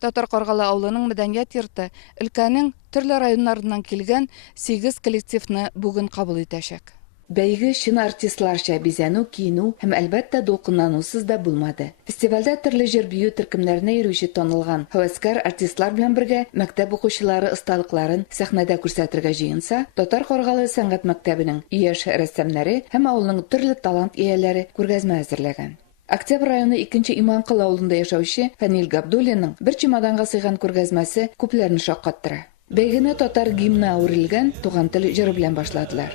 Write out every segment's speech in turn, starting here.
Татар Каргалы авылының мәдәният йорты өлкәнең төрле районнарыннан килгән 8 коллективны бүген кабул итәчәк. Бәйге чын артистларча бизәнү, киенү һәм әлбәттә дулкынланусыз да булмады. Фестивальдә төрле җыр бию төркемнәренә йөрүче танылган һәвәскәр артистлар белән бергә мәктәп укучылары осталыкларын сәхнәдә күрсәтергә җыенса, Татар Каргалы сәнгать мәктәбенең яшь рәссамнары һәм авылның төрле талант ияләре күргәзмә әзерләгән. Октябрь районы 2 Иманкол авылында яшәүче Фәнил Габдуллинның бер чемоданга сыйган күргәзмәсе күпләрне шаккаттыра. Бәйгене татар гимны әверелгән туган тел җыры белән башладылар.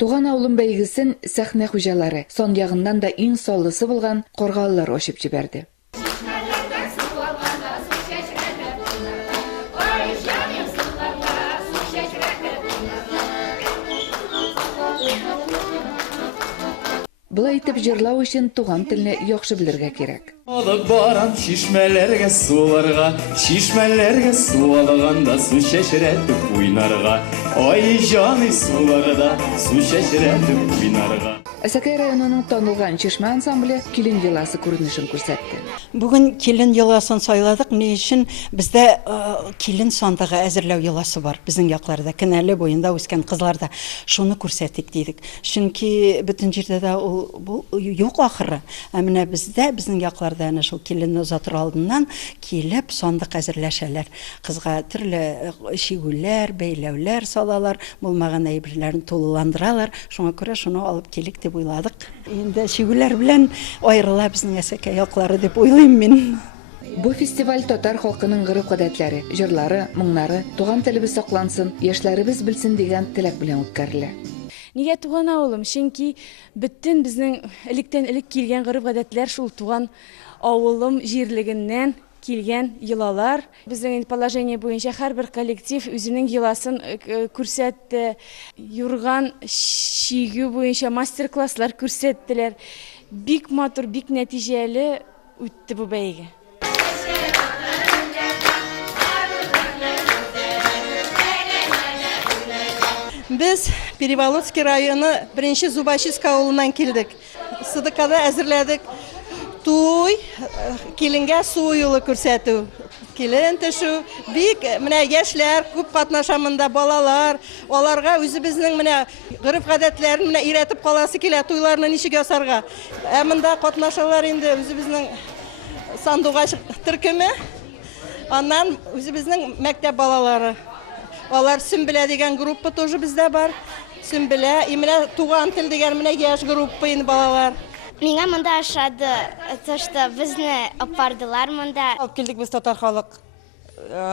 Туган авылым бәйгесен сәхнә хуҗалары сон ягыннан да иң саллысы булган Каргалылар ачып җибәрде. Булай итеп җырлау өчен туган телне яхшы белергә кирәк. Алып барам чишмәләргә суларга, чишмәләргә су алганда су чәчрәтеп уйнарга. Ай җаны суларда су чәчрәтеп уйнарга. Әсәкәй районының танылган чишмә ансамбле Килен йоласы күренешен күрсәтте. Бүген Килен йоласын сайладык. Ни өчен бездә Килен сандыгы әзерләү йоласы бар. Безнең якларда Кенәле буенда үскән кызларда шуны күрсәтик дидек. Чөнки бөтен җирдә дә ул юк ахыры. Ә менә бездә безнең якларда әнә шул Киленне озатыр алдыннан килеп сандык әзерләшәләр. Кызга төрле шигүлләр, бәйләүләр салалар, булмаган әйберләрне тулыландыралар. Шуңа күрә шуны алып килик дип уйладык. Инде шигүлләр белән аерыла безнең Әсәкәй яклары дип уйлыйм мин. Бу фестиваль татар халкының гореф-гадәтләре, җырлары, моңнары, туган телебез саклансын, яшьләребез белсен дигән теләк белән үткәрелә. Нигә туган авылым? Чөнки бөтен безнең элек килгән гореф-гадәтләр шул туган авылым җирлегеннән килгән йолалар. Безнең положение буенча һәрбер коллектив үзенең йоласын күрсәтте. Юрган шигү буенча мастер-класслар күрсәттеләр. Бик матур, бик нәтиҗәле үтте бу бәйге. Biz Переволодский районы 1 Зубачевск авылынан килдек. Сыдыкада әзерләдек. Туй, киленгә су юлы күрсәтү. Килен төшү, бик менә яшьләр күп катнаша монда, балалар, аларга үзебезнең менә гореф-гадәтләрен менә өйрәтеп каласы килә, туйларны ничек ясарга. Ә монда катнашалар инде үзебезнең сандугач төркеме. Аннан үзебезнең мәктәп балалары. Алар Сөмбелә дигән группа тоже бездә бар. Сөмбелә, менә туган тел дигән менә яшь группа инде балалар. Миңа монда ошады, что безне апардылар монда. Алып килдек без татар халык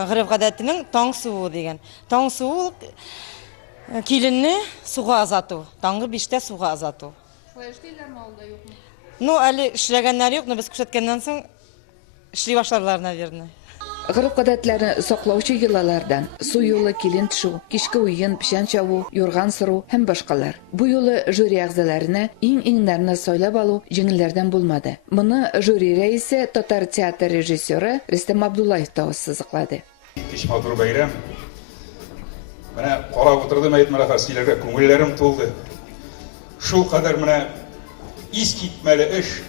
гореф-гадәтенең таң суы дигән. Таң суы киленне суга азату. Таңгы 5тә суга азату. Шулай эшләйләрме авылда юкмы? Ну, әле эшләгәннәр юк, но без күрсәткәннән соң эшли башларлар, наверное. Гореф-гадәтләрне саклаучы йолалардан су юлы, килен төшү, кичке уен, печән чабу, юрган сыру һәм башкалар. Бу юлы жюри әгъзаларына иң-иңнәрне сайлап алу җиңелләрдән булмады. Моны жюри рәисе, татар театр режиссеры Рөстәм Абдуллаев та ассызыклады. Кич матур бәйрәм. Менә карап утырдым әйтмәләр сөйләргә күңелләрем тулды. Шул кадәр менә искитмәле эш.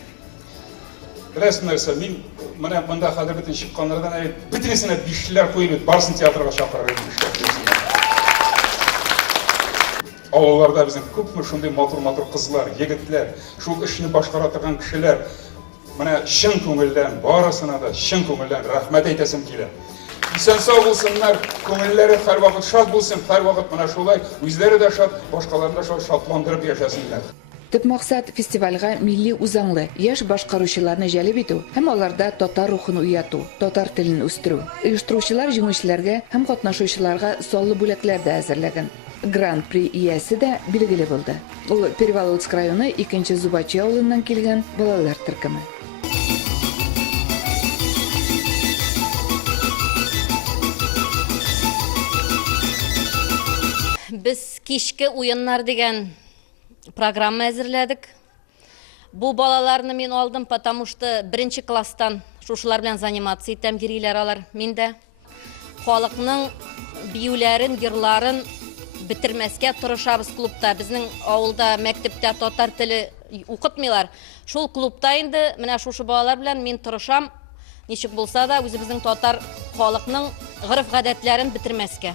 Білесің нәрсе, мен мұнда қадыр бітін шыққанлардан бітінесіне бишілер қойылып, барсын театрға шақырар едім. Ауылларда біздің көп мүшінде матур-матур қызлар, егітлер, шул ішіні башқара тұрған кішілер, мұна шын көңілден, барысына да шын көңілден рахмет айтасым келі. Исән сау болсынлар, көңіллері әр вақыт шат болсын, әр вақыт мұна шулай, өздері де шат, башқаларында шатландырып яшасынлар. Төп максат фестивальгә милли үзаңлы яшь башкаручыларны җәлеп итү һәм аларда татар рухын уяту, татар телен үстерү. Оештыручылар җиңүчеләргә һәм катнашучыларга саллы бүләкләр дә әзерләгән. Гран-при иясе дә билгеле булды. Ул Переволодск районы 2 Зубачи авылыннан килгән балалар төркеме. Без кичке уеннар дигән программа әзерләдек. Бу балаларны мин алдым, потому что 1 класстан шушылар белән занимация итәм, йөриләр алар миндә. халыкның биюләрен, йырларын бетермәскә тырышабыз клубта. Безнең авылда, мәктәптә татар теле укытмыйлар. Шул клубта инде менә шушы балалар белән мин тырышам. Ничек булса да үзебезнең татар халыкның гырыф-гадәтләрен бетермәскә.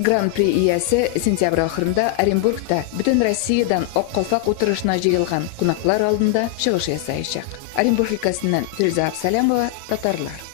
Гран-при иясе сентябрь ахырында Оренбургта бүтән Россиядан ак калфак утырышына җыелган кунаклар алдында чыгыш ясаячак. Оренбург өлкәсеннән Фирза Абсалямова, татарлар.